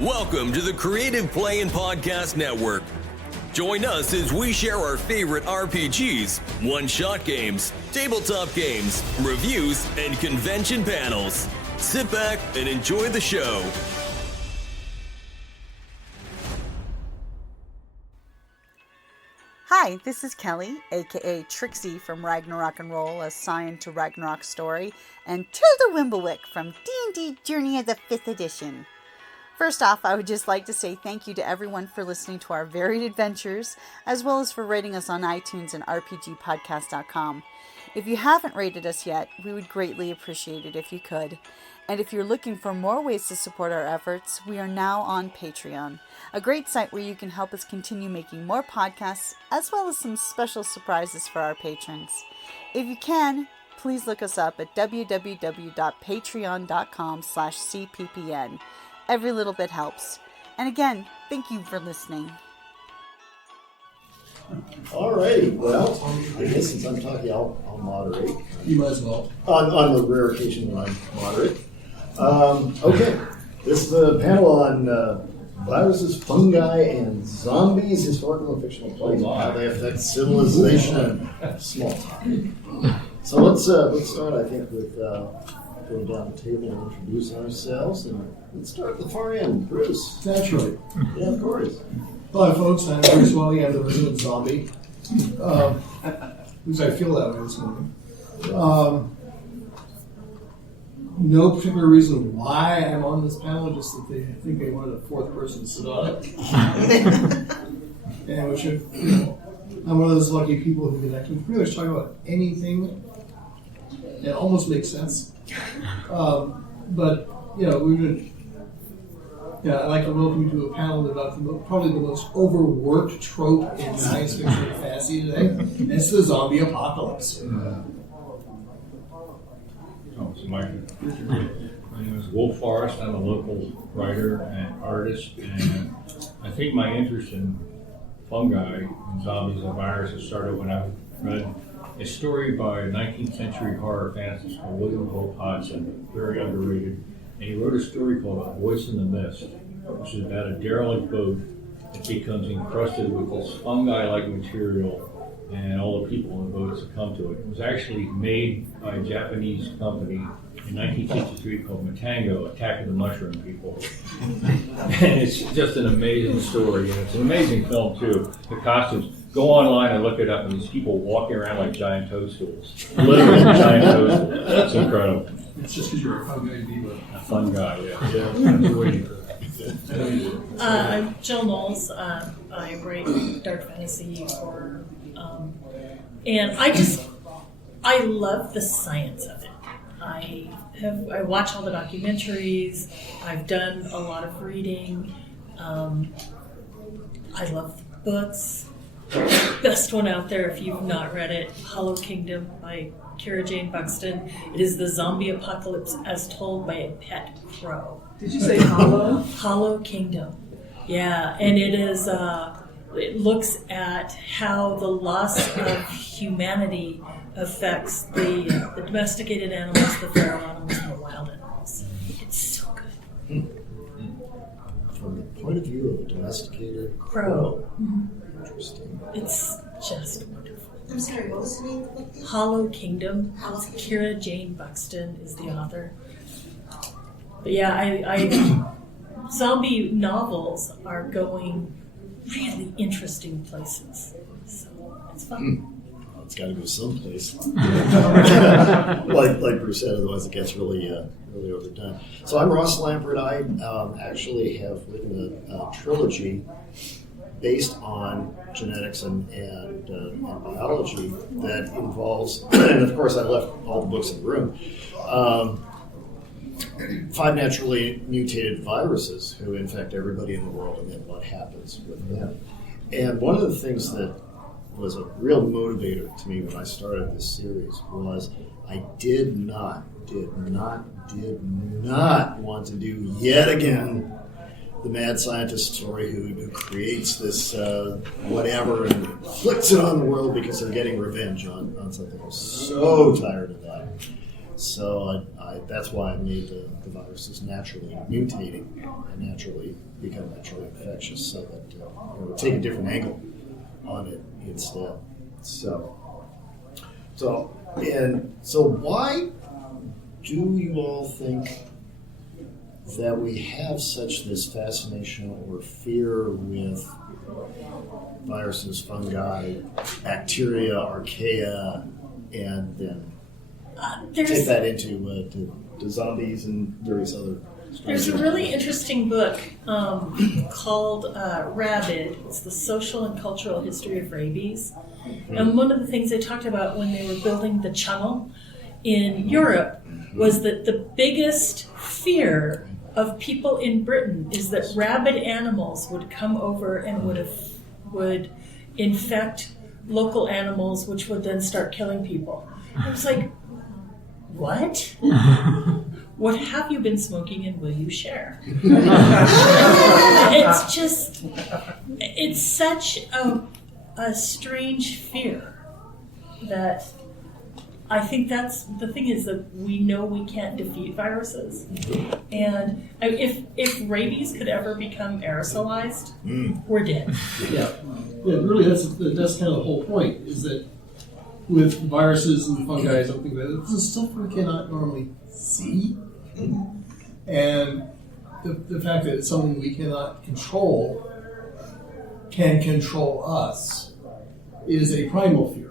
Welcome to the Creative Play and Podcast Network. Join us as we share our favorite RPGs, one-shot games, tabletop games, reviews, and convention panels. Sit back and enjoy the show. Hi, this is Kelly, aka Trixie from Ragnarok and Roll, assigned to Ragnarok Story, and Tilda Wimblewick from D&D Journey of the 5th Edition. First off, I would just like to say thank you to everyone for listening to our varied adventures, as well as for rating us on iTunes and rpgpodcast.com. If you haven't rated us yet, we would greatly appreciate it if you could. And if you're looking for more ways to support our efforts, we are now on Patreon, a great site where you can help us continue making more podcasts, as well as some special surprises for our patrons. If you can, please look us up at www.patreon.com/cppn. Every little bit helps. And again, thank you for listening. Alrighty, well, I guess since I'm talking, I'll moderate. You might as well. On the rare occasion when I'm moderate. Okay, this is the panel on viruses, fungi, and zombies, historical and fictional plays, how they affect civilization and small talk. So let's start, I think, with going down the table and introducing ourselves. And let's start at the far end. Bruce. Naturally. Yeah, of course. Hi, folks. I'm Bruce Wiley. I'm the resident zombie. At least I feel that way this morning. No particular reason why I'm on this panel, just that I think they wanted a fourth person to sit on it. And which, I'm one of those lucky people who can actually pretty much talk about anything. It almost makes sense. But, we've been... Yeah, I'd like to welcome you to a panel about probably the most overworked trope in science fiction and fantasy today. And it's the zombie apocalypse. My name is Forrest. I'm a local writer and artist, and I think my interest in fungi and zombies and viruses started when I read a story by a 19th century horror fantasist called William Hope Hodgson, very underrated. And he wrote a story called A Voice in the Mist, which is about a derelict boat that becomes encrusted with this fungi-like material, and all the people on the boat succumb to it. It was actually made by a Japanese company in 1963 called Matango, Attack of the Mushroom People. And it's just an amazing story, and it's an amazing film too. The costumes. Go online and look it up, and these people walking around like giant toadstools. Literally giant toadstools. That's incredible. It's just because you're a fungi diva. A fun guy, yeah. I'm Jill Knowles. I write dark fantasy, horror, and I love the science of it. I watch all the documentaries. I've done a lot of reading. I love books. Best one out there, if you've not read it, Hollow Kingdom by Kira Jane Buxton. It is the zombie apocalypse as told by a pet crow. Did you say Hollow? Hollow Kingdom. Yeah, and it is. It looks at how the loss of humanity affects the domesticated animals, the feral animals, and the wild animals. It's so good. From the point of view of a domesticated Crow. Mm-hmm. Interesting. It's just wonderful. I'm sorry, what was the name of the book? Hollow Kingdom. Kira Jane Buxton is the author. But yeah, I zombie novels are going really interesting places. So it's fun. Well, it's got to go someplace. like Bruce said, otherwise it gets really overdone. So I'm Ross Lampert. I actually have written a trilogy based on genetics and biology that involves, and of course I left all the books in the room, 5 naturally mutated viruses who infect everybody in the world, and then what happens with them. And one of the things that was a real motivator to me when I started this series was I did not want to do yet again the mad scientist story who creates this whatever and flicks it on the world because they're getting revenge on something. I'm so tired of that. So that's why I made the viruses naturally mutating and naturally become naturally infectious, so that we'll take a different angle on it instead. So why do you all think that we have this fascination or fear with viruses, fungi, bacteria, archaea, and then take that into to zombies and various other. There's a really interesting book called Rabid. It's the social and cultural history of rabies. And one of the things they talked about when they were building the channel in Europe was that the biggest fear of people in Britain is that rabid animals would come over and would infect local animals, which would then start killing people. I was like, what? What have you been smoking and will you share? It's such a strange fear that I think that's the thing, is that we know we can't defeat viruses. And if rabies could ever become aerosolized, we're dead. Yeah, really, that's kind of the whole point, is that with viruses and fungi and something like that, this is stuff we cannot normally see. And the fact that it's something we cannot control can control us is a primal fear.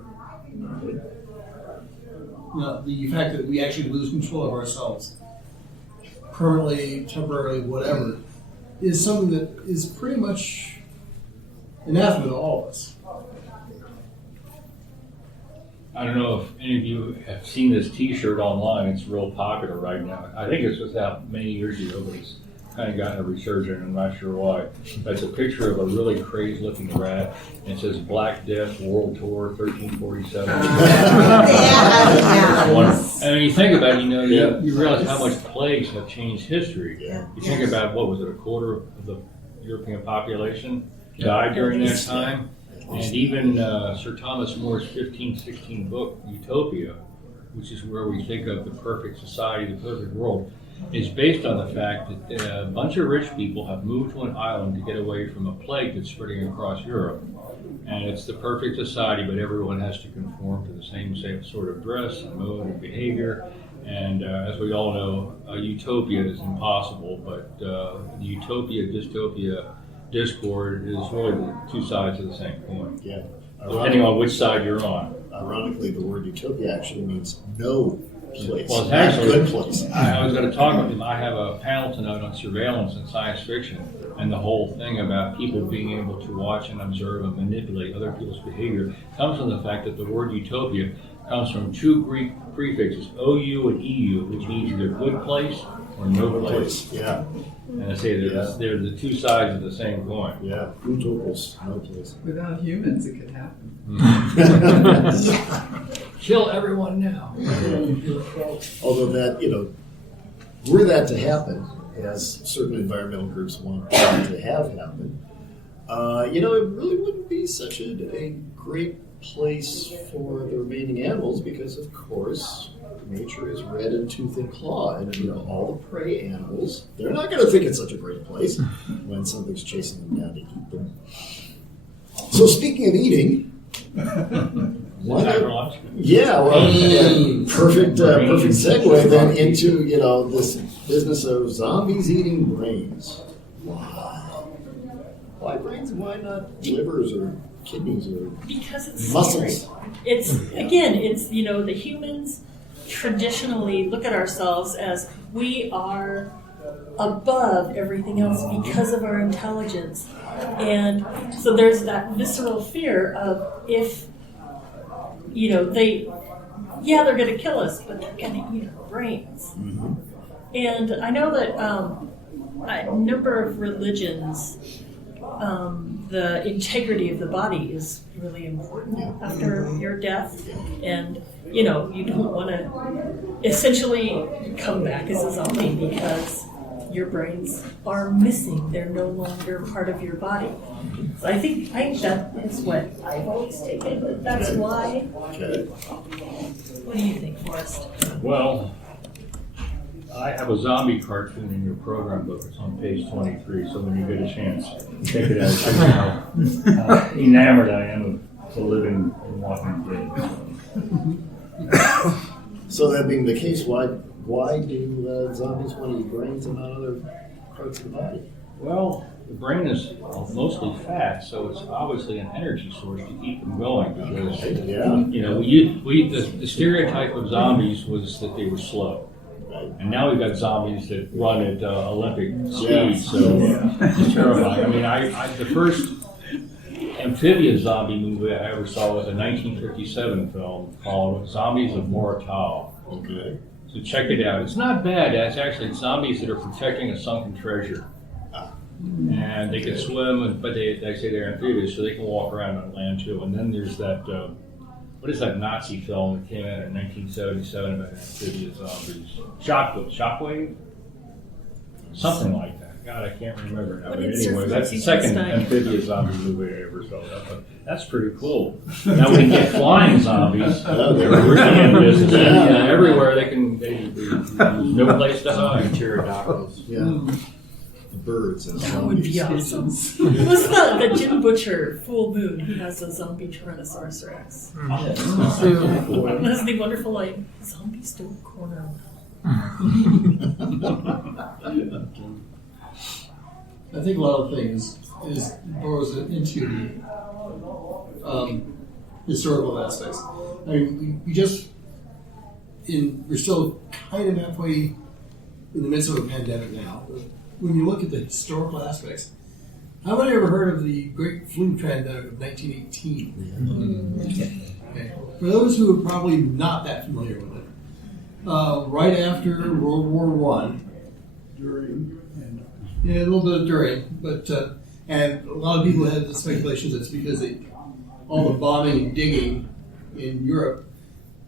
The fact that we actually lose control of ourselves, permanently, temporarily, whatever, is something that is pretty much anathema to all of us. I don't know if any of you have seen this T-shirt online. It's real popular right now. I think it was out many years ago, but it's kind of gotten a resurgence. I'm not sure why. That's a picture of a really crazy-looking rat. And it says Black Death World Tour 1347. And when you think about it, you realize how much plagues have changed history. Yeah. You think about, what was it, a quarter of the European population died during that time? And even Sir Thomas More's 1516 book, Utopia, which is where we think of the perfect society, the perfect world, is based on the fact that a bunch of rich people have moved to an island to get away from a plague that's spreading across Europe. And it's the perfect society, but everyone has to conform to the same sort of dress and mode and behavior. And as we all know, a utopia is impossible, but the utopia, dystopia, discord is really the two sides of the same coin. Yeah. Depending on which side you're on. Ironically, the word utopia actually means no place. Well, it's actually not good place. I was going to talk about them. I have a panel tonight on surveillance and science fiction, and the whole thing about people being able to watch and observe and manipulate other people's behavior comes from the fact that the word utopia comes from two Greek prefixes, OU and EU, which means either good place or no place. Yeah. And I say they're the two sides of the same coin. Yeah. Utopos, no place. Without humans, it could happen. Kill everyone now. Although that, were that to happen, as certain environmental groups want that to have happen, it really wouldn't be such a great place for the remaining animals, because, of course, nature is red in tooth and claw, and all the prey animals, they're not going to think it's such a great place when something's chasing them down to eat them. So speaking of eating, perfect segue then into this business of zombies eating brains. Why brains? Why not livers or kidneys or because it's muscles? Scary. It's the humans traditionally look at ourselves as we are above everything else because of our intelligence. And so there's that visceral fear of if, they're going to kill us, but they're going to eat our brains. Mm-hmm. And I know that a number of religions, the integrity of the body is really important after your death. And, you don't want to essentially come back as a zombie because your brains are missing. They're no longer part of your body. So I think that is what I've always taken. But that's why. Okay. What do you think, Forrest? Well, I have a zombie cartoon in your program book. It's on page 23, so when you get a chance, check it out. See how enamored I am of the living and walking dead. So that being the case, why do zombies want to eat brains and not other parts of the body? Well, the brain is mostly fat, so it's obviously an energy source to keep them going. Because Yeah. you know, the stereotype of zombies was that they were slow. And now we've got zombies that run at Olympic speed, so it's terrifying. I mean, the first amphibian zombie movie I ever saw was a 1957 film called Zombies of Moratau. Okay. So check it out. It's not bad. It's actually zombies that are protecting a sunken treasure. And they can swim, but they say they're amphibious, so they can walk around on land too. And then there's that, what is that Nazi film that came out in 1977 about amphibious zombies? Shockwave? Something like that. God, I can't remember now. But anyway, that's the second amphibious zombie movie I ever saw. That's pretty cool. Now we can get flying zombies. They're really in business. And everywhere there's no place to hide. Pterodactyls. Yeah. The birds and That would be zombies. awesome. What's the Jim Butcher Full Moon? He has a zombie Tyrannosaurus Rex. That's the wonderful line. Zombies don't corner I think a lot of things is borrows into the historical aspects. I mean, we're still kind of halfway in the midst of a pandemic now. But when you look at the historical aspects, how many ever heard of the Great Flu Pandemic of 1918? Okay. For those who are probably not that familiar with it, right after World War I, a little bit during, but and a lot of people had the speculations it's because all the bombing and digging in Europe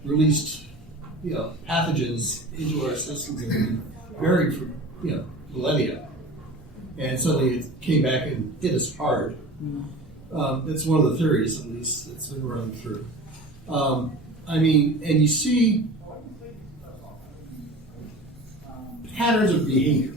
released, pathogens into our systems that had been buried for millennia, and suddenly it came back and hit us hard. That's one of the theories, at least, that's been running through. And you see patterns of behavior.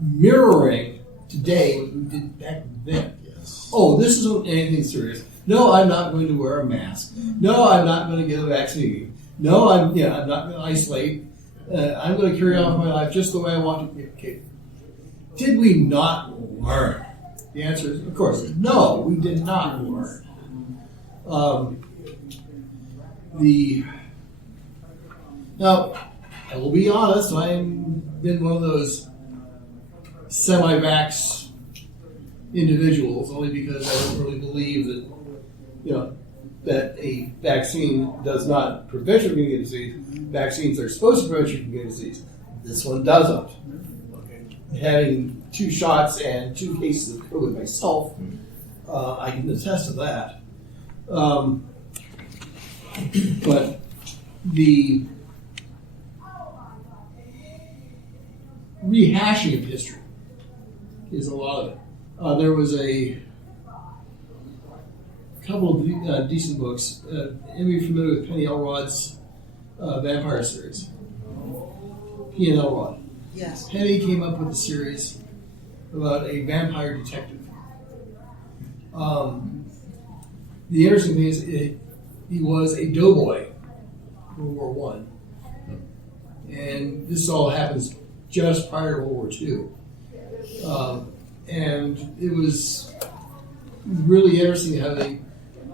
Mirroring today what we did back then. Yes. Oh, this isn't anything serious. No, I'm not going to wear a mask. No, I'm not going to get a vaccine. No, I'm not going to isolate. I'm going to carry on with my life just the way I want to. Okay. Did we not learn? The answer is, of course, no, we did not learn. Now, I will be honest, I've been one of those semi-vax individuals, only because I don't really believe that, that a vaccine does not prevent you from getting a disease. Vaccines are supposed to prevent you from getting a disease. This one doesn't. Okay. Having 2 shots and 2 cases of COVID myself, I can attest to that. But the rehashing of history is a lot of it. There was a couple of decent books. Anybody familiar with Penny Elrod's vampire series? P and Elrod. Yes. Penny came up with a series about a vampire detective. The interesting thing is he was a doughboy in World War I. And this all happens just prior to World War II. And it was really interesting how they,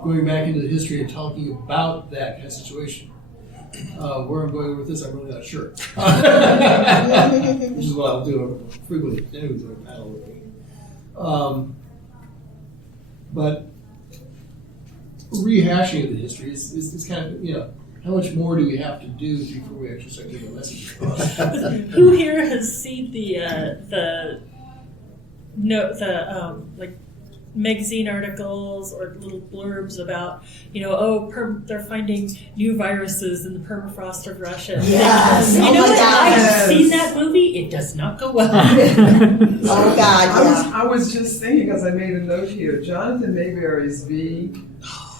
going back into the history and talking about that kind of situation. Where I'm going with this, I'm really not sure. Which is what I'll do frequently. Anyways, a panel with me. But rehashing of the history is kind of, how much more do we have to do before we actually start getting a message across? Who here has seen the magazine articles or little blurbs about, they're finding new viruses in the permafrost of Russia. Yes. You Oh know my what? God. I've seen that movie. It does not go well. Oh God, yeah. I was just thinking, because I made a note here, Jonathan Mayberry's V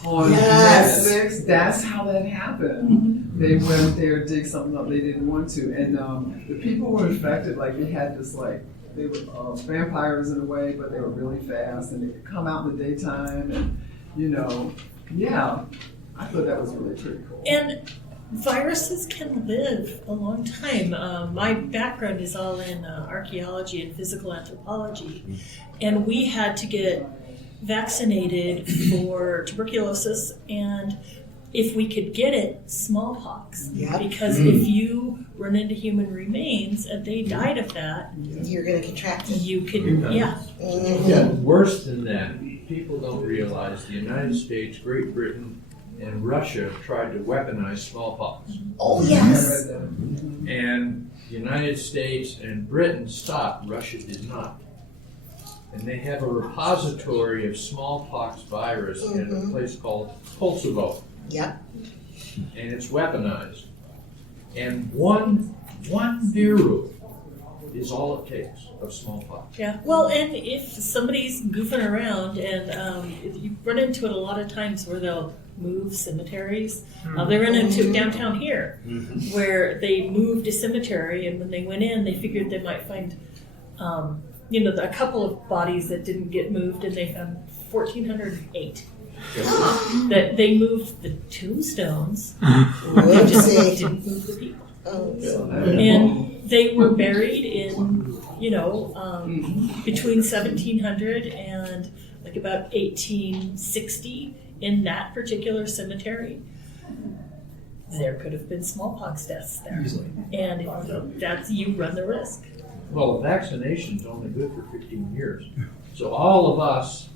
on Yes. Netflix, that's how that happened. They went there, dig something up they didn't want to. And the people were infected, like they had this they were vampires in a way, but they were really fast and they could come out in the daytime and, yeah, I thought that was really pretty cool. And viruses can live a long time. My background is all in archaeology and physical anthropology, and we had to get vaccinated for tuberculosis and, if we could get it, smallpox. Yep. Because if you run into human remains and they died of that, You're going to contract it. you could, Yeah. Yeah, worse than that, people don't realize the United States, Great Britain, and Russia tried to weaponize smallpox. Oh, I yes. read that. And the United States and Britain stopped, Russia did not. And they have a repository of smallpox virus in a place called Kosovo, Yep. and it's weaponized. And one viru is all it takes of smallpox. yeah. Well, and if somebody's goofing around, and you run into it a lot of times where they'll move cemeteries. They run into it downtown here, where they moved a cemetery, and when they went in, they figured they might find, a couple of bodies that didn't get moved, and they found 1,408. That they moved the tombstones, they just Whoopsie. didn't move the people. Oh, And they were buried in, between 1700 and like about 1860 in that particular cemetery. There could have been smallpox deaths there. And you run the risk. Well, vaccination's only good for 15 years. So all of us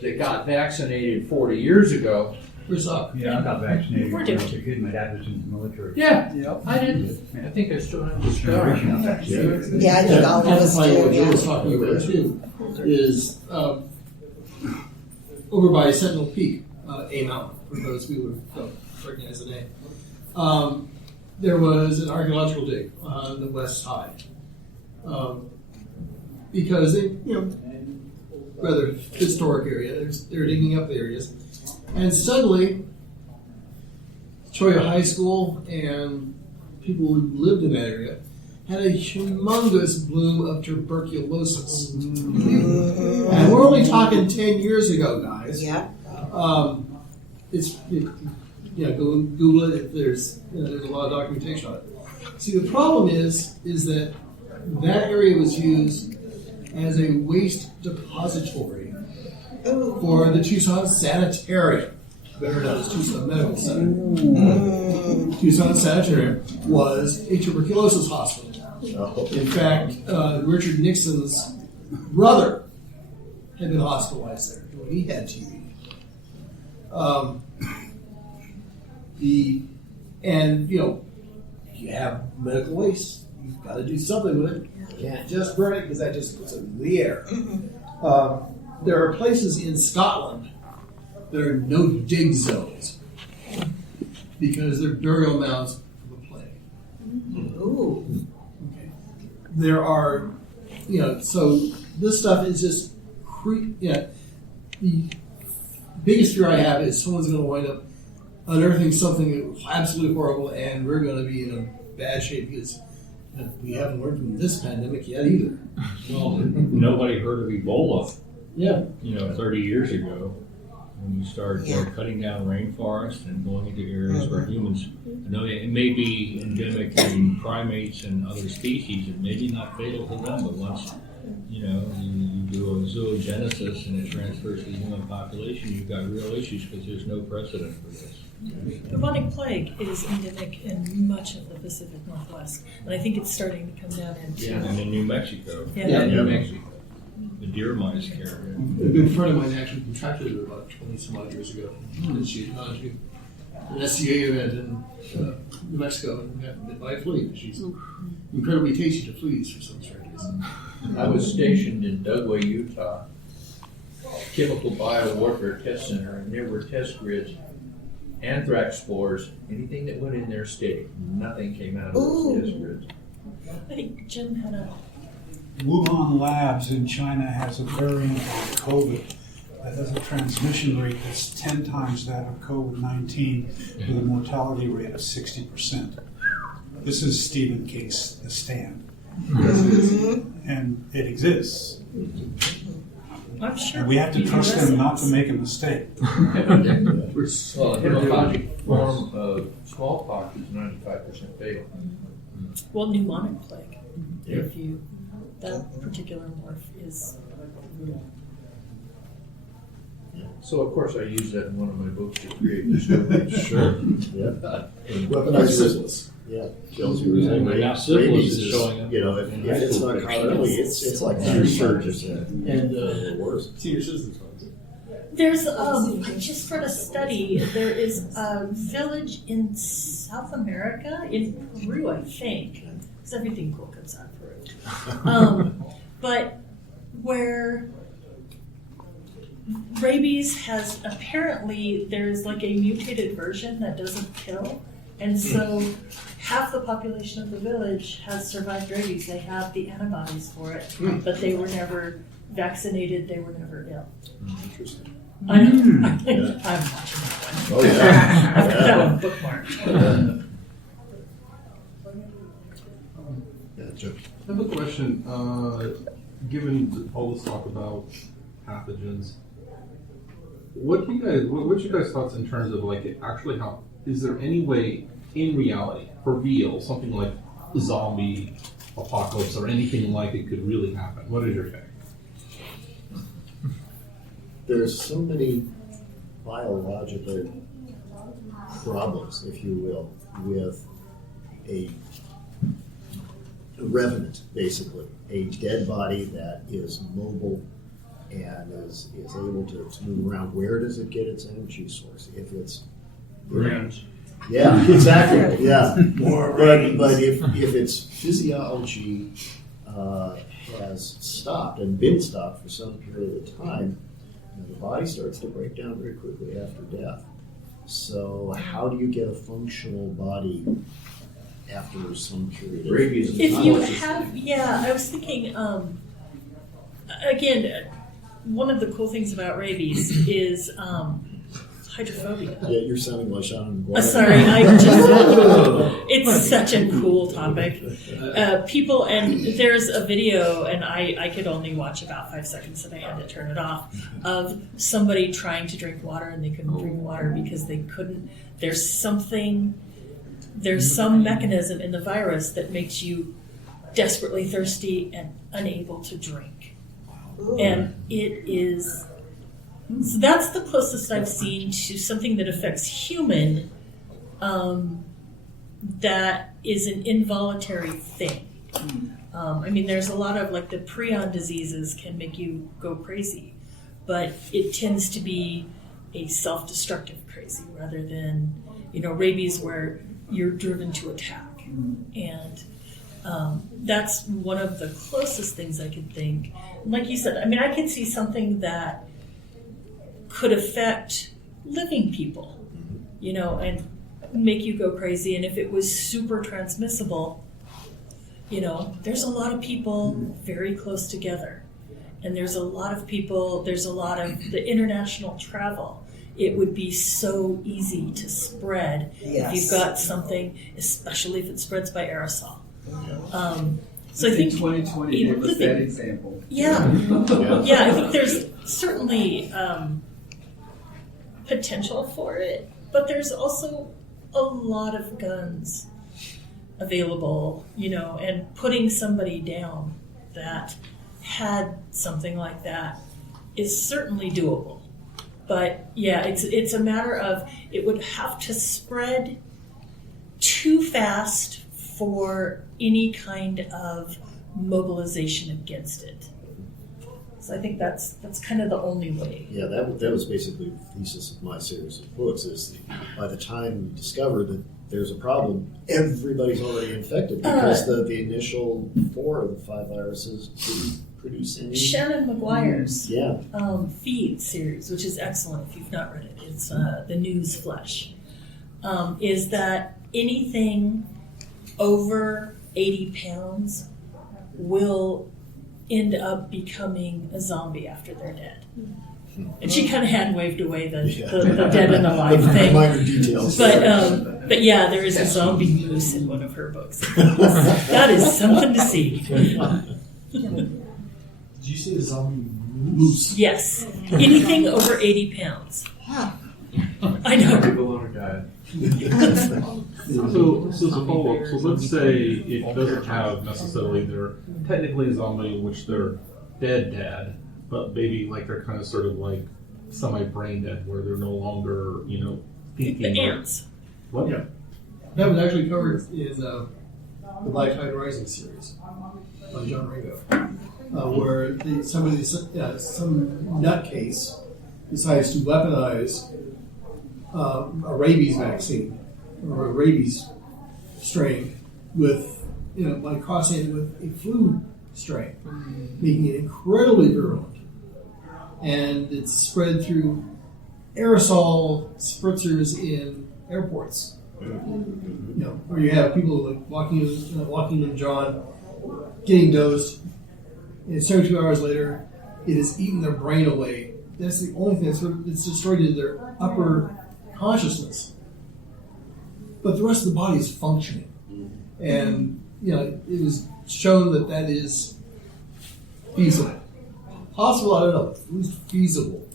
that got vaccinated 40 years ago, We're sucked. Yeah, I got vaccinated We're when I was doomed. a kid. My dad was in the military. yeah, Yep. I did. I think I still have the scar. yeah, I think all of us Amplifying do. what Joe Yeah. was talking about too is over by Sentinel Peak, A Mountain, for those who don't recognize the name. There was an archaeological dig on the west side. Because they, rather historic area, they're digging up the areas. And suddenly, Choya High School and people who lived in that area had a humongous bloom of tuberculosis. And we're only talking 10 years ago, guys. Yeah. Go Google it. If there's a lot of documentation on it. See, the problem is that area was used as a waste depository for the Tucson Sanitarium, better known as Tucson Medical Center. Tucson Sanitarium was a tuberculosis hospital. In fact, Richard Nixon's brother had been hospitalized there when he had TB. You have medical waste. You've got to do something with it. You can't just burn it because that just puts it in the air. There are places in Scotland that are no dig zones because they're burial mounds for the plague. Ooh. Okay. There are, so this stuff is just, the biggest fear I have is someone's going to wind up unearthing something absolutely horrible, and we're going to be in a bad shape because we haven't learned from this pandemic yet either. Well, nobody heard of Ebola, Yeah. 30 years ago. When you start cutting down rainforests and going into areas where humans, it may be endemic in primates and other species, and maybe not fatal to them, but once you do a zoogenesis and it transfers to the human population, you've got real issues because there's no precedent for this. Bubonic plague is endemic in much of the Pacific Northwest, and I think it's starting to come down into. And in New Mexico, Yeah. New Mexico, the deer mice carrier. A good friend of mine actually contracted it about 20 some odd years ago. And she had gone to an SCA event in New Mexico and got bit by a flea. She's incredibly tasty to fleas for some strange reason. I was stationed in Dugway, Utah, chemical biowarfare test center, and there were test grids, anthrax spores, anything that went in there stayed. Nothing came out of those test grids. I think Jim had a. Wuhan Labs in China has a variant of COVID that has a transmission rate that's 10 times that of COVID-19 with a mortality rate of 60%. This is Stephen King's The Stand. And it exists. I'm sure. And we have to trust them not to make a mistake. Well, a hematologic form of smallpox is 95% fatal. Well, pneumonic plague. If you, that particular morph is. So of course I use that in one of my books to create discovery. Sure. Yeah. Weaponized syphilis. Yeah. Kills you with And now syphilis is showing up. You know, if it's not caught early, it's like 90%. And or worse. senior citizens. There's I just read a study. There is a village in South America, in Peru, I think, because everything cool comes out of Peru. But where rabies has apparently, there's like a mutated version that doesn't kill, and so half the population of the village has survived rabies. They have the antibodies for it, but they were never vaccinated. They were never ill. Interesting. I know. I'm watching that one. Oh, yeah. I've got that one bookmarked. Yeah, Joe. I have a question. Given all this talk about pathogens, what's your guys' thoughts in terms of like actually how is there any way in reality, for real, something like zombie apocalypse or anything like it could really happen? What is your take? There's so many biological problems, if you will, with a revenant, basically, a dead body that is mobile and is able to move around. Where does it get its energy source? If it's Brains. yeah, exactly, yeah. More But if its physiology has stopped and been stopped for some period of time, the body starts to break down very quickly after death. So how do you get a functional body after some period of Rabies is If not you like- have, yeah, I was thinking, again, one of the cool things about rabies is hydrophobia. Yeah, you're sounding like Shannon McGuire. Sorry, it's such a cool topic. People, and there's a video, and I could only watch about 5 seconds and I had to turn it off, of somebody trying to drink water and they couldn't drink water because they couldn't, there's some mechanism in the virus that makes you desperately thirsty and unable to drink. And it is, so that's the closest I've seen to something that affects human that is an involuntary thing. I mean, there's a lot of, like, the prion diseases can make you go crazy, but it tends to be a self-destructive crazy rather than, rabies where you're driven to attack. And that's one of the closest things I could think. Like you said, I mean, I could see something that could affect living people, and make you go crazy. And if it was super transmissible, there's a lot of people very close together. And there's a lot of people, there's a lot of the international travel. It would be so easy to spread if you've got something, especially if it spreads by aerosol. So I think 2020 even gave us that example. Yeah, I think there's certainly potential for it, but there's also a lot of guns available, and putting somebody down that had something like that is certainly doable. But yeah, it's a matter of it would have to spread too fast for any kind of mobilization against it. So I think that's kind of the only way. Yeah, that was basically the thesis of my series of books, is by the time we discovered that there's a problem. Everybody's already infected because the initial 4 of the 5 viruses didn't produce any. Shannon McGuire's Yeah. Feed series, which is excellent if you've not read it, it's the News Flesh, is that anything over 80 pounds will end up becoming a zombie after they're dead. And she kind of hand waved away the dead and alive thing. Minor details. But yeah, there is a zombie moose in one of her books. That is something to see. Did you say the zombie moose? Yes. Anything over 80 pounds. I know. People on a diet. So as a follow-up, so let's say it doesn't have necessarily, they're technically a zombie, which they're dead, but maybe like they're kind of sort of like semi-brain dead, where they're no longer, thinking. The ants. What? Yeah. That was actually covered in the Black Tide Rising series by John Ringo, where some nutcase decides to weaponize a rabies vaccine or a rabies strain with, by crossing it with a flu strain, making it incredibly virulent. And it's spread through aerosol spritzers in airports. Where you have people like walking to John, getting dosed, and 72 hours later, it has eaten their brain away. That's the only thing that's destroyed is their upper consciousness. But the rest of the body is functioning. And, it was shown that is feasible. Possible, I don't know, at least feasible.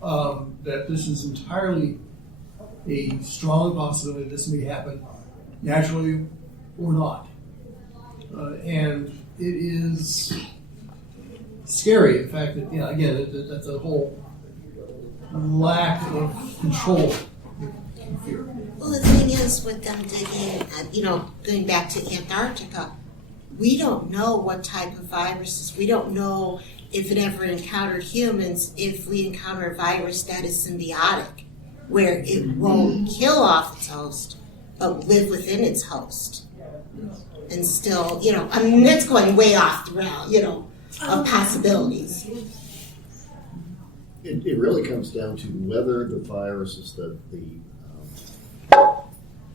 That this is entirely a strong possibility this may happen naturally or not. And it is scary, the fact that, again, that's a whole lack of control. Fear. Well, the thing is with them digging, going back to Antarctica, we don't know what type of viruses, we don't know if it ever encountered humans, if we encounter a virus that is symbiotic, where it won't kill off its host, but live within its host. And still, that's going way off the realm, of possibilities. It really comes down to whether the viruses, the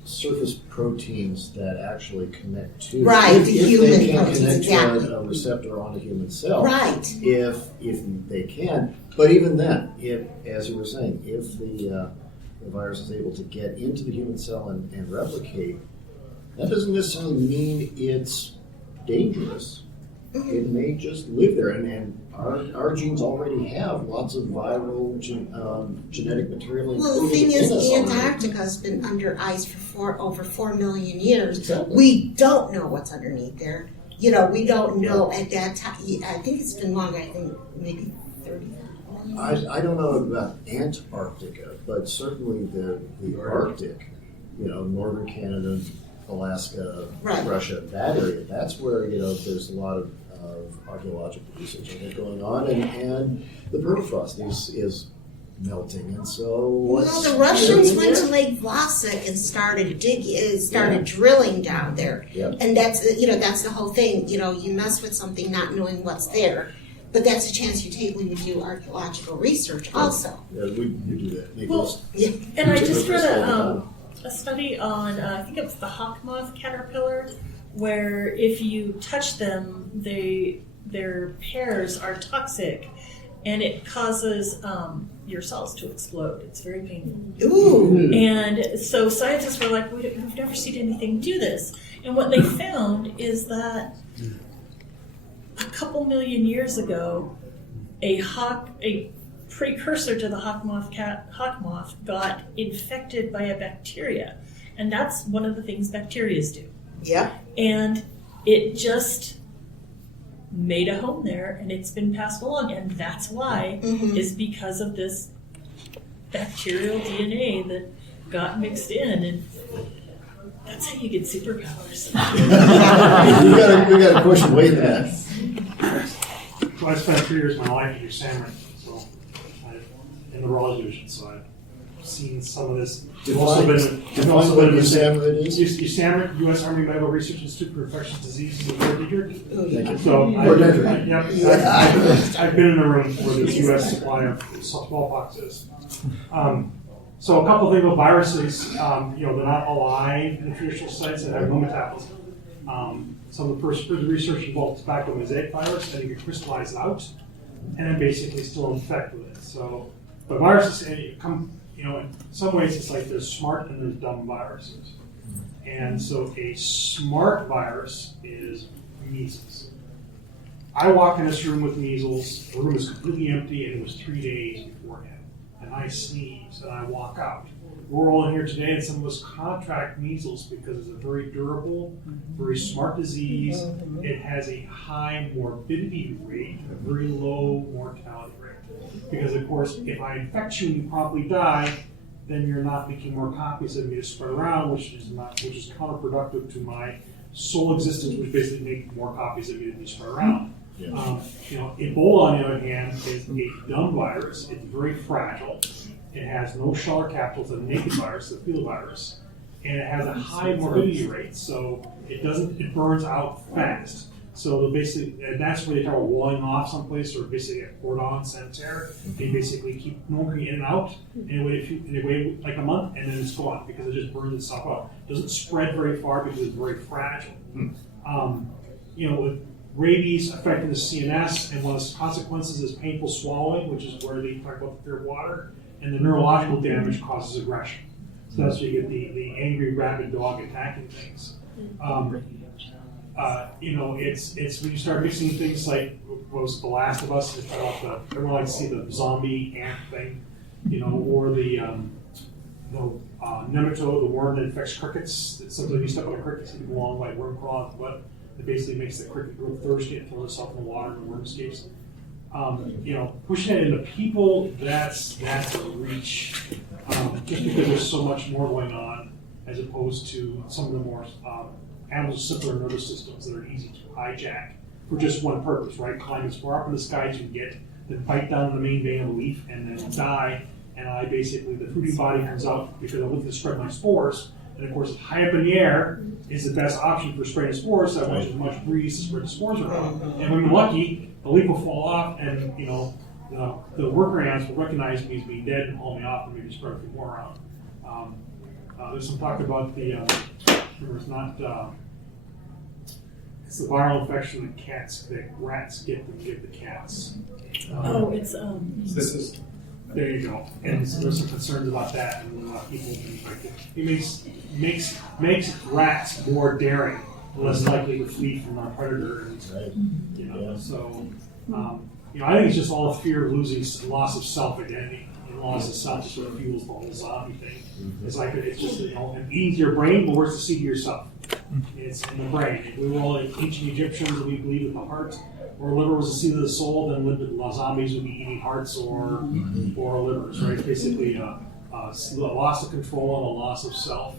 surface proteins that actually connect to, right, if the human they can proteins, connect exactly. to a receptor on a human cell, right? If they can, but even then, if, as you were saying, if the virus is able to get into the human cell and replicate, that doesn't necessarily mean it's dangerous. It may just live there, and our genes already have lots of viral genetic material. Well, the thing is, Antarctica has been under ice for over 4 million years. Exactly. We don't know what's underneath there. We don't know at that time. I think it's been longer. I think maybe 30. I don't know about Antarctica, but certainly the Arctic, northern Canada, Alaska, right. Russia, that area. That's where there's a lot of archaeological research going on, and the permafrost is melting, and so the Russians went to Lake Vlasic and started drilling down there, and that's the whole thing. You mess with something not knowing what's there, but that's a chance you take when you do archaeological research, also. Yeah, we do that. And I just read a study on I think it was the hawk moth caterpillar, where if you touch them, their pairs are toxic, and it causes your cells to explode. It's very painful. Ooh. And so scientists were like, we've never seen anything do this. And what they found is that a couple million years ago, a precursor to the hawk moth got infected by a bacteria. And that's one of the things bacteria do. Yeah. And it just made a home there, and it's been passed along, and that's why is because of this bacterial DNA that got mixed in, and that's how you get superpowers. we got a question way back. So I spent 3 years of my life in salmon, in the raw side. seen some of this. I've also been Define what USAMRIID is. USAMRIID, U.S. Army Medical Research Institute for Infectious Diseases and Thank you. So I've been in the room where the U.S. supply of smallpox is. So a couple of things about viruses, they're not alive in the traditional sense and have no metabolism. Some of the first research involved tobacco mosaic virus, and you can crystallize it out, and then basically still infect with it. So, but viruses come, in some ways it's like there's smart and there's dumb viruses. And so a smart virus is measles. I walk in this room with measles, the room is completely empty, and it was 3 days beforehand. And I sneeze, and I walk out. We're all in here today, and some of us contract measles because it's a very durable, very smart disease. It has a high morbidity rate, a very low mortality rate. Because, of course, if I infect you and you promptly die, then you're not making more copies of me to spread around, which is counterproductive to my sole existence, which basically make more copies of me to be spread around. Yeah. Ebola, on the other hand, is a dumb virus. It's very fragile. It has no shell or capsule. It's a naked virus, a field virus, and it has a high morbidity rate. So it burns out fast. So and that's where they talk about walling off someplace, or basically a cordon sanitaire. They basically keep no one in and out, and they wait like a month, and then it's gone because it just burns itself out. It doesn't spread very far because it's very fragile. With rabies affecting the CNS, and one of the consequences is painful swallowing, which is where they talk about the fear of water, and the neurological damage causes aggression. So that's where you get the angry, rabid dog attacking things. It's when you start mixing things like what was The Last of Us, everyone likes to see the zombie ant thing, or the nematode, the worm that infects crickets. Sometimes you step on a cricket, you go along like worm crawl off the butt. It basically makes the cricket grow thirsty and throws itself in the water and the worm escapes. Pushing it into people, that's a reach, just because there's so much more going on as opposed to some of the more animals with simpler nervous systems that are easy to hijack for just one purpose, right? Climb as far up in the sky as you can get, then bite down on the main vein of the leaf, and then die. And the fruiting body comes out because I'm looking to spread my spores. And of course, high up in the air is the best option for spreading spores. So that as much breeze to spread the spores around. And when you're lucky, the leaf will fall off, and the worker ants will recognize me as being dead and haul me off, and maybe spread a few more around. There's some talk about it's the viral infection that rats give the cats. It's There you go. And so there's some concerns about that, and people being infected. It makes rats more daring, less likely to flee from a predator. And, so I think it's just all fear of losing, loss of self-identity. And loss of self is sort of fuels the whole zombie thing. It's just eating to your brain, but where's the seed to yourself? It's in the brain. If we were all like ancient Egyptians, and we believe in the heart, or liver was the seed of the soul, then zombies would be eating hearts or livers, right? It's basically a loss of control and a loss of self.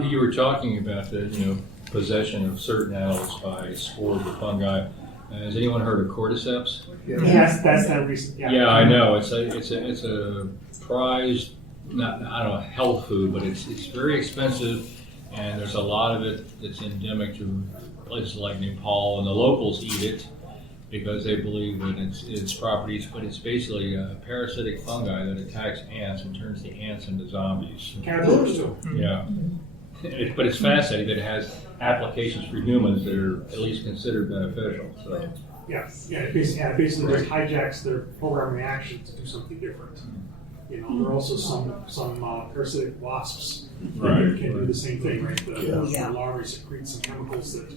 You were talking about the possession of certain animals by spores or fungi. Has anyone heard of cordyceps? Yes, that's that recent. Yeah, I know. It's a prized, health food, but it's very expensive, and there's a lot of it that's endemic to places like Nepal, and the locals eat it because they believe that its properties, but it's basically a parasitic fungi that attacks ants and turns the ants into zombies. Caterpillars too. Yeah. But it's fascinating that it has applications for humans that are at least considered beneficial. So. It basically just hijacks their program reaction to do something different. There are also some parasitic wasps that can do the same thing, right? The larvae secrete some chemicals that.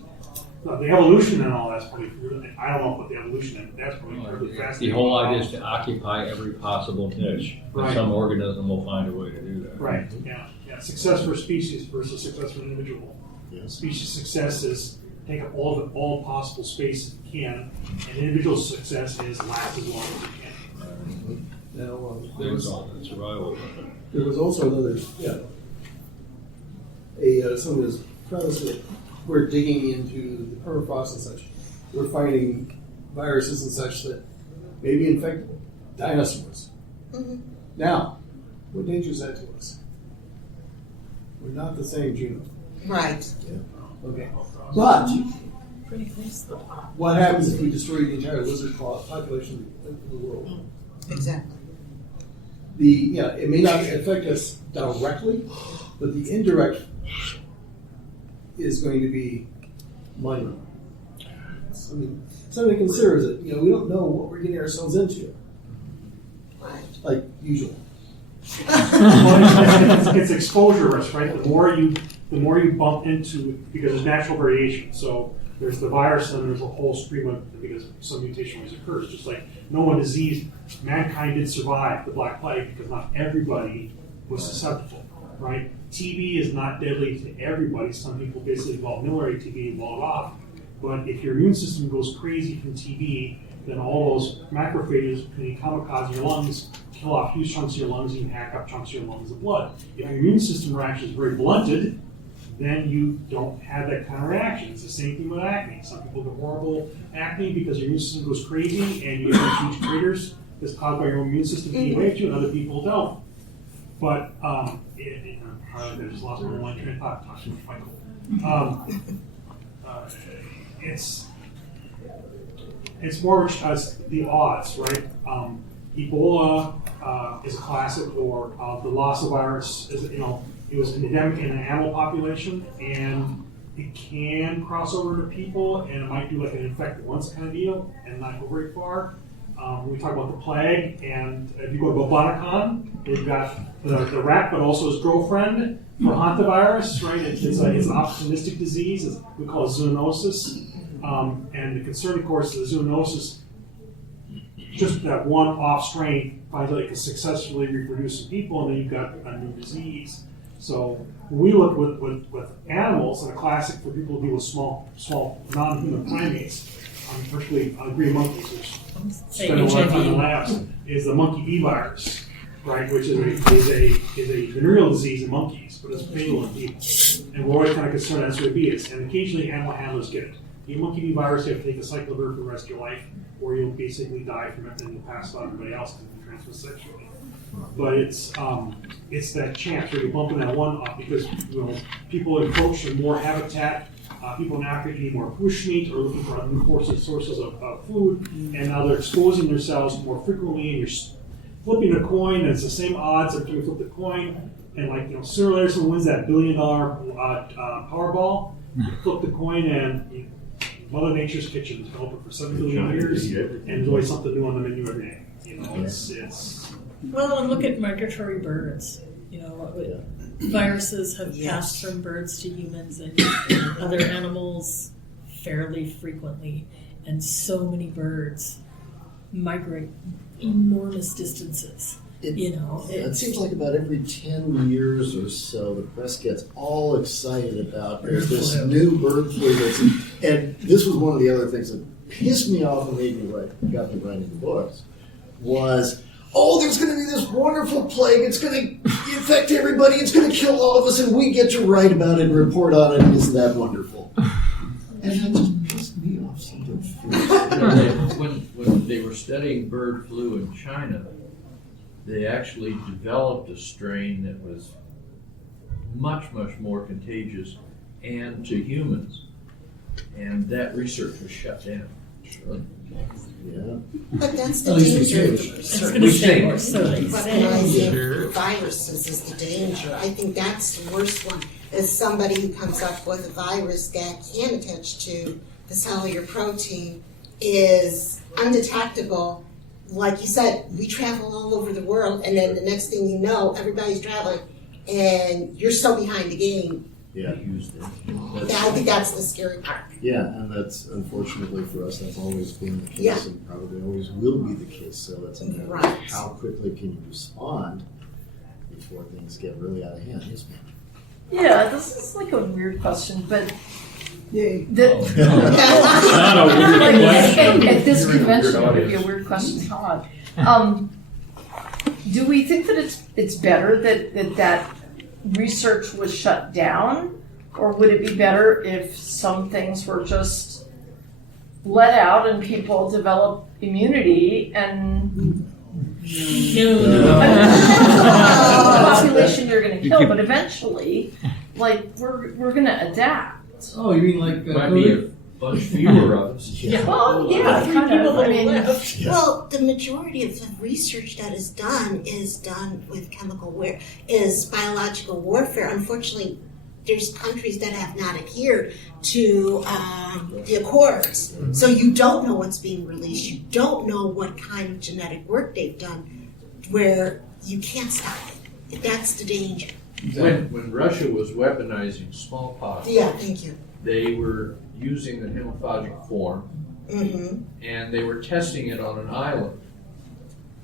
The evolution and all that's probably really, I don't know what the evolution is. That's probably really fascinating. The whole idea is to occupy every possible niche. And some organism will find a way to do that. Right. Yeah. Success for a species versus success for an individual. Species success is take up all possible space if you can, and individual success is last as long as you can. Now, survival. There was also another, someone was premise that we're digging into the permafrost and such. We're finding viruses and such that maybe infect dinosaurs. Now, what danger is that to us? We're not the same genome. Right. Okay. But Pretty close to the top. what happens if we destroy the entire lizard population in the world? Exactly. It may not affect us directly, but the indirect is going to be monumental. I mean, somebody considers it. We don't know what we're getting ourselves into. Right. Like usual. Well, it's exposure risk, right? The more you bump into, because there's natural variation. So there's the virus, and there's a whole stream of, because some mutation always occurs. Just like no one disease, mankind did survive the Black Plague because not everybody was susceptible, right? TB is not deadly to everybody. Some people basically develop miliary TB and wall it off. But if your immune system goes crazy from TB, then all those macrophages can kamikaze your lungs, kill off huge chunks of your lungs, and you hack up chunks of your lungs of blood. If your immune system reaction is very blunted, then you don't have that kind of reaction. It's the same thing with acne. Some people get horrible acne because your immune system goes crazy and you get huge triggers that's caused by your own immune system being away to, and other people don't. But I just lost my one train of thought. Talking about it's more the odds, right? Ebola is a classic, or the Lassa virus is, it was endemic in an animal population, and it can cross over into people, and it might do like an infect once kind of deal, and not go very far. We talk about the plague, and if you go to Bobanicon, they've got the rat, but also his girlfriend for hantavirus, right? It's an opportunistic disease. We call it zoonosis. And the concern, of course, is the zoonosis, just that one off strain finds out it can successfully reproduce in people, and then you've got a new disease. So when we look with animals, and a classic for people who deal with small non-human primates, particularly green monkeys, which spend a lot of time in labs, is the monkey bee virus, right? Which is a venereal disease in monkeys, but it's fatal in people. And we're always kind of concerned that's what it is. And occasionally animal handlers get it. The monkey bee virus, you have to take a cyclovir for the rest of your life, or you'll basically die from it and you'll pass on everybody else because you transmit sexually. But it's that chance where you're bumping that one up because people encroach in more habitat. People in Africa eat more bushmeat or looking for other sources of food, and now they're exposing themselves more frequently. And you're flipping a coin, and it's the same odds every time you flip the coin. And sooner or later, someone wins that $1 billion Powerball. You flip the coin, and Mother Nature's kitchen has been open for 7 billion years, and there's always something new on the menu every day. It's. Well, and look at migratory birds. Viruses have passed from birds to humans and other animals fairly frequently, and so many birds migrate enormous distances. It seems like about every 10 years or so, the press gets all excited about there's this new bird flu and this was one of the other things that pissed me off and got me writing the books was, there's going to be this wonderful plague, it's going to infect everybody, it's going to kill all of us, and we get to write about it and report on it, and isn't that wonderful? And that just pissed me off something fierce. When they were studying bird flu in China, they actually developed a strain that was much, much more contagious and to humans. And that research was shut down. Yeah. But that's the danger. Sure. Viruses is the danger. I think that's the worst one. Is somebody who comes up with a virus that can attach to the cellular protein is undetectable. Like you said, we travel all over the world, and then the next thing you know, everybody's traveling, and you're so behind the game. Yeah. I think that's the scary part. Yeah, and that's, unfortunately for us, that's always been the case, and probably always will be the case. So it's a matter of how quickly can you respond before things get really out of hand. Yes, ma'am. Yeah, this is like a weird question, but Yay. Not a weird question. At this convention, it would be a weird question. Do we think that it's better that research was shut down, or would it be better if some things were just let out and people develop immunity and No. Population you're going to kill, but eventually, like we're going to adapt. Oh, you mean like Might be a bunch fewer of us. Well, yeah, Three kind people of. I that mean, left. Well, the majority of the research that is done with is biological warfare. Unfortunately, there's countries that have not adhered to the accords. So you don't know what's being released. You don't know what kind of genetic work they've done where you can't stop it. That's the danger. When Russia was weaponizing smallpox, Yeah, thank you. they were using the hemophagic form, and they were testing it on an island.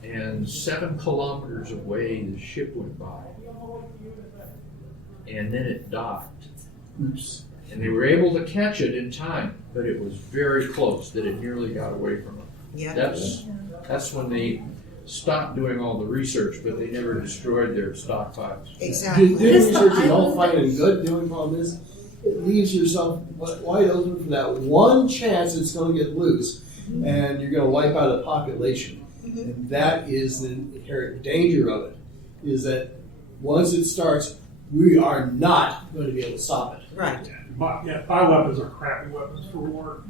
And 7 kilometers away, the ship went by, and then it docked. Oops. And they were able to catch it in time, but it was very close that it nearly got away from them. Yeah. That's when they stopped doing all the research, but they never destroyed their stockpiles. Exactly. Doing research is all fine and good. The only problem is it leaves yourself wide open for that one chance it's going to get loose, and you're going to wipe out a population. And that is the inherent danger of it, is that once it starts, we are not going to be able to stop it. Right. Bioweapons are crappy weapons for war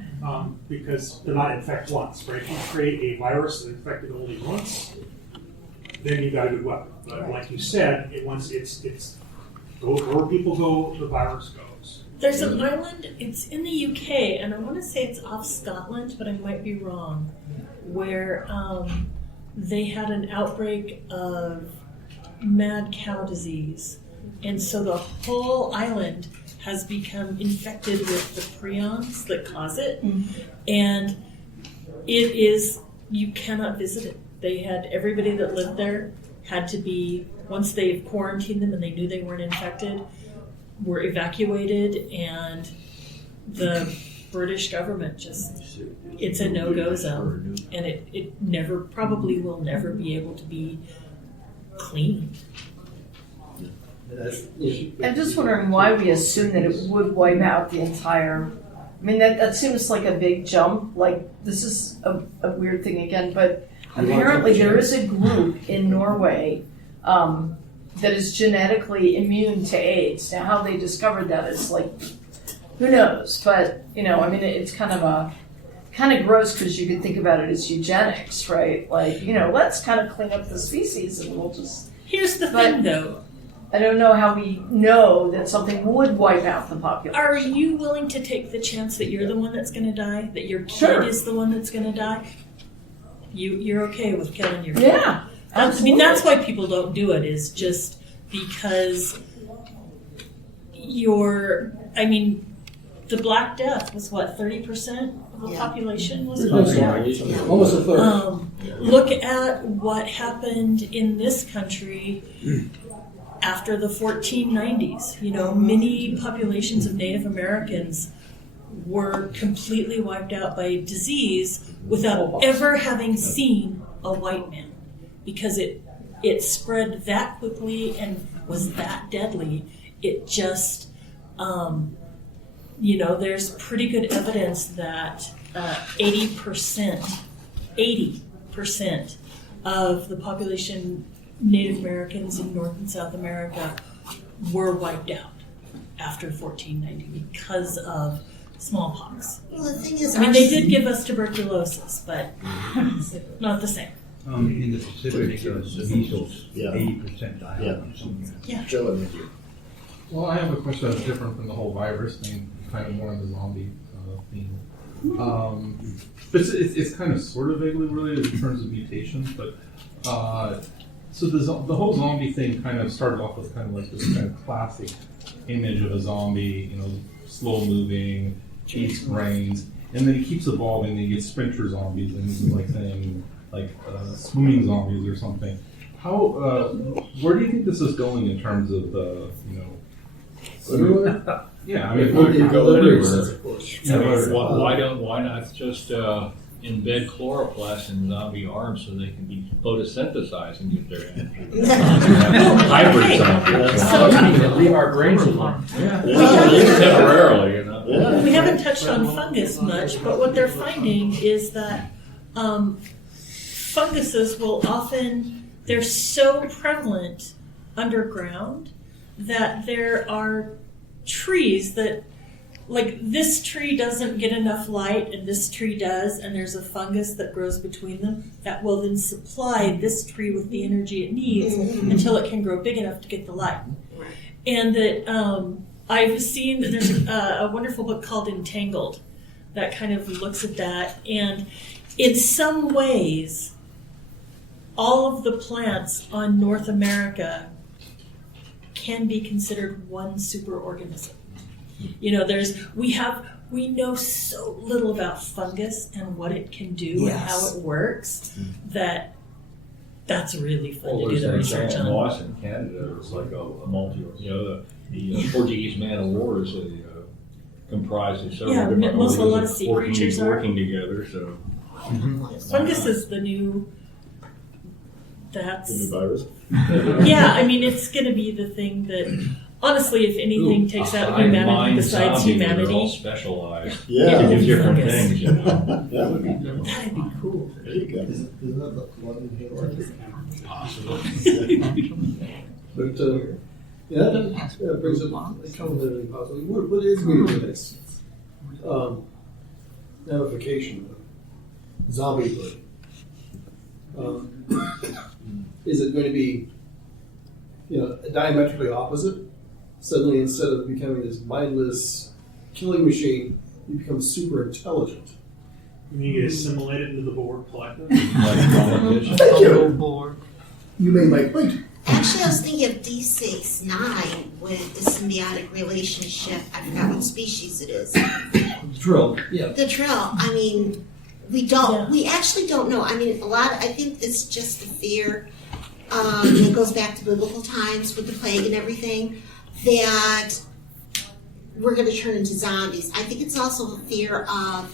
because they're not infect once, right? If you create a virus that infected only once, then you've got a good weapon. But like you said, once it's where people go, the virus goes. There's an island, it's in the UK, and I want to say it's off Scotland, but I might be wrong, where they had an outbreak of mad cow disease. And so the whole island has become infected with the prions that cause it. And it is, you cannot visit it. They had, everybody that lived there had to be, once they've quarantined them and they knew they weren't infected, were evacuated, and the British government just, it's a no-go zone. And it never, probably will never be able to be cleaned. I'm just wondering why we assume that it would wipe out the entire. I mean, that seems like a big jump. Like, this is a weird thing again, but apparently there is a group in Norway that is genetically immune to AIDS. Now, how they discovered that is like, who knows? But, you know, I mean, it's kind of gross because you could think about it as eugenics, right? Like, you know, let's kind of clean up the species and we'll just. Here's the thing, though. I don't know how we know that something would wipe out the population. Are you willing to take the chance that you're the one that's going to die? That your kid is the one that's going to die? You're okay with killing your kid? Yeah, I mean, that's why people don't do it, is just because the Black Death was what, 30% of the population was it? Almost a third. Look at what happened in this country after the 1490s. You know, many populations of Native Americans were completely wiped out by disease without ever having seen a white man, because it spread that quickly and was that deadly. It just, there's pretty good evidence that 80% of the population, Native Americans in North and South America, were wiped out after 1490 because of smallpox. Well, the thing is, I mean, they did give us tuberculosis, but not the same. In the Pacific, measles, 80% died. Yeah. Joe, Well, I have a question that's different from the whole virus thing, kind of more on the zombie theme. But it's kind of sort of vaguely related in terms of mutations, but so the whole zombie thing kind of started off with kind of like this kind of classic image of a zombie, slow moving, eats brains, and then it keeps evolving. They get sprinter zombies, and this is like saying like swimming zombies or something. How where do you think this is going in terms of yeah, I mean, it can go everywhere. Of course. Why not just embed chloroplast in zombie arms so they can be photosynthesized and get their energy? Hybrid zombies. Leave our brains alone. Temporarily, We haven't touched on fungus much, but what they're finding is that funguses will often, they're so prevalent underground that there are trees that, like this tree doesn't get enough light and this tree does, and there's a fungus that grows between them that will then supply this tree with the energy it needs until it can grow big enough to get the light. And that I've seen that there's a wonderful book called Entangled that kind of looks at that, and in some ways all of the plants on North America can be considered one superorganism. You know, we know so little about fungus and what it can do and how it works that's really fun to do the research on. Moss in Canada is like a multi, the Portuguese man of war is comprised of several different a lot of sea creatures working together. So fungus is the new. The new virus? Yeah, I mean, it's going to be the thing that, honestly, if anything takes out humanity besides humanity. They're all specialized. Yeah. They do different things, That'd be cool. There you go. Isn't that the one in Possible. But that brings up a couple of possibly. What is going to be the next ramification of zombiehood? Is it going to be, diametrically opposite? Suddenly, instead of becoming this mindless killing machine, you become super intelligent. And you get assimilated into the board collective. Thank you. You made my point. Actually, I was thinking of D6-9 with the symbiotic relationship. I forgot what species it is. Drill. Yeah. The drill. I mean, we actually don't know. I mean, I think it's just the fear. It goes back to biblical times with the plague and everything, that we're going to turn into zombies. I think it's also a fear of,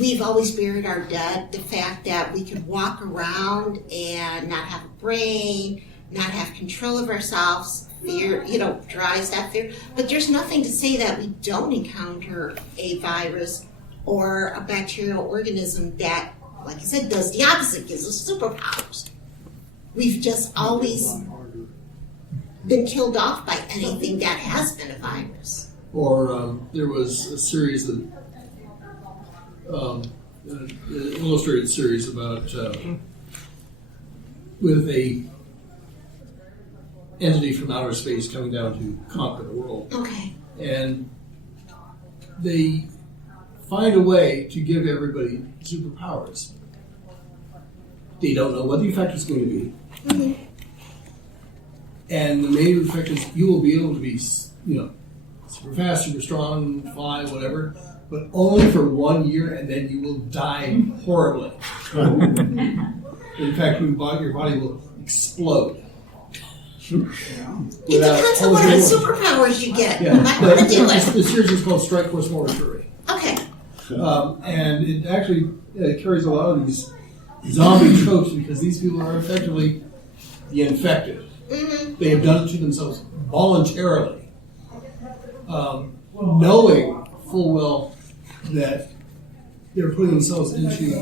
we've always buried our dead, the fact that we could walk around and not have a brain, not have control of ourselves, fear, drives that fear. But there's nothing to say that we don't encounter a virus or a bacterial organism that, like I said, does the opposite, gives us superpowers. We've just always been killed off by anything that has been a virus. Or there was a series of, an illustrated series about, with a entity from outer space coming down to conquer the world. Okay. And they find a way to give everybody superpowers. They don't know what the effect is going to be. Mm-hmm. And the main effect is you will be able to be, super fast, super strong, fly, whatever, but only for 1 year, and then you will die horribly. In fact, your body will explode. It depends on what kind of superpowers you get. Yeah, You might want to do it. the series is called Strike Force Morituri. Okay. And it actually carries a lot of these zombie tropes because these people are effectively the infected. Mm-hmm. They have done it to themselves voluntarily, knowing full well that they're putting themselves into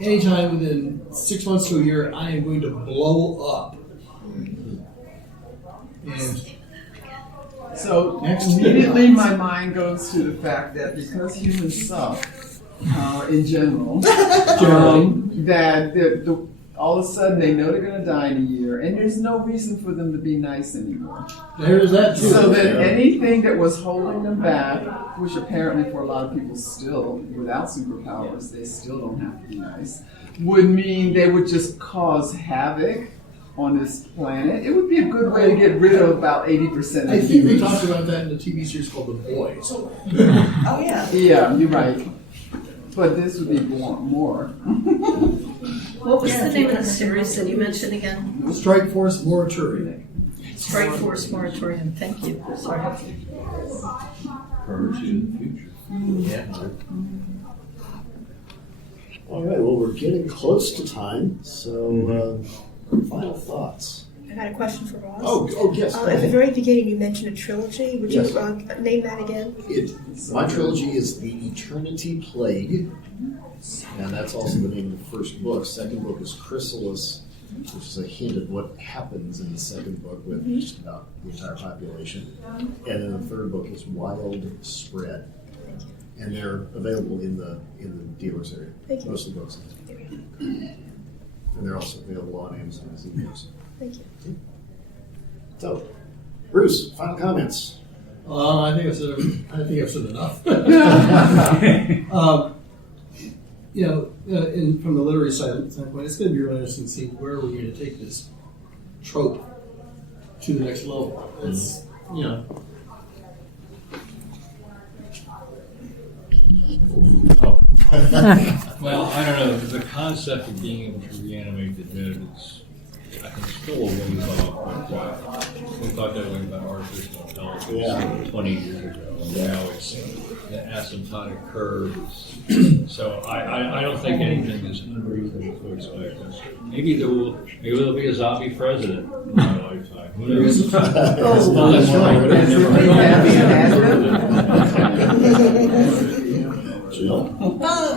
anytime within 6 months to a year, I am going to blow up. And so immediately my mind goes to the fact that because humans suck in general, that all of a sudden they know they're going to die in a year, and there's no reason for them to be nice anymore. There's that too. So that anything that was holding them back, which apparently for a lot of people still, without superpowers, they still don't have to be nice, would mean they would just cause havoc on this planet. It would be a good way to get rid of about 80% of I think we talked about that in the TV series called The Boys. Oh, yeah. Yeah, you're right. But this would be more. What was the name of the series that you mentioned again? Strike Force Morituri. Strike Force Moratorium. Thank you. Sorry. Further to the future. Yeah. All right, well, we're getting close to time, so final thoughts. I got a question for Ross. Oh yes. At the very beginning, you mentioned a trilogy. Would you name that again? My trilogy is The Eternity Plague, and that's also the name of the first book. Second book is Chrysalis, which is a hint at what happens in the second book with just about the entire population. And then the third book is Wild Spread. And they're available in the dealers area. Most of the books. And they're also available on Amazon as e-books. Thank you. So, Bruce, final comments. I think I've said enough. From the literary standpoint, it's going to be really interesting to see where we're going to take this trope to the next level. It's Well, I don't know. The concept of being able to reanimate the dead is, I think, still a ways off. But we thought that way about artificial intelligence 20 years ago. And now it's the asymptotic curve. So I don't think anything is unreasonable to expect. Maybe there'll be a zombie president in my lifetime. Who knows? That's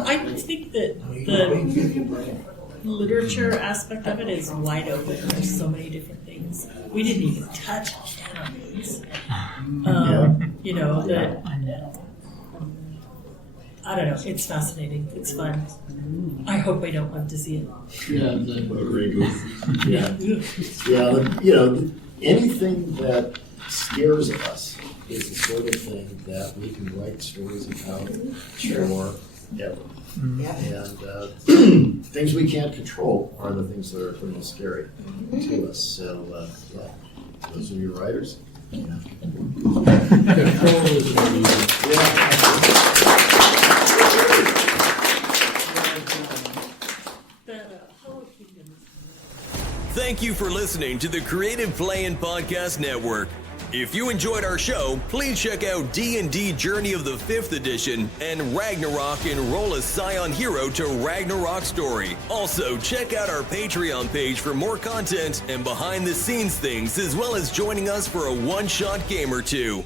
I think that the literature aspect of it is wide open. There's so many different things. We didn't even touch on these. I don't know. It's fascinating. It's fun. I hope I don't live to see it. Anything that scares us is the sort of thing that we can write stories about forever. And things we can't control are the things that are the most scary to us. So, those are your writers. Control is Thank you for listening to the Creative Play-In Podcast Network. If you enjoyed our show, please check out D&D Journey of the 5th Edition and Ragnarok Enroll a Scion Hero to Ragnarok Story. Also, check out our Patreon page for more content and behind-the-scenes things, as well as joining us for a one-shot game or two.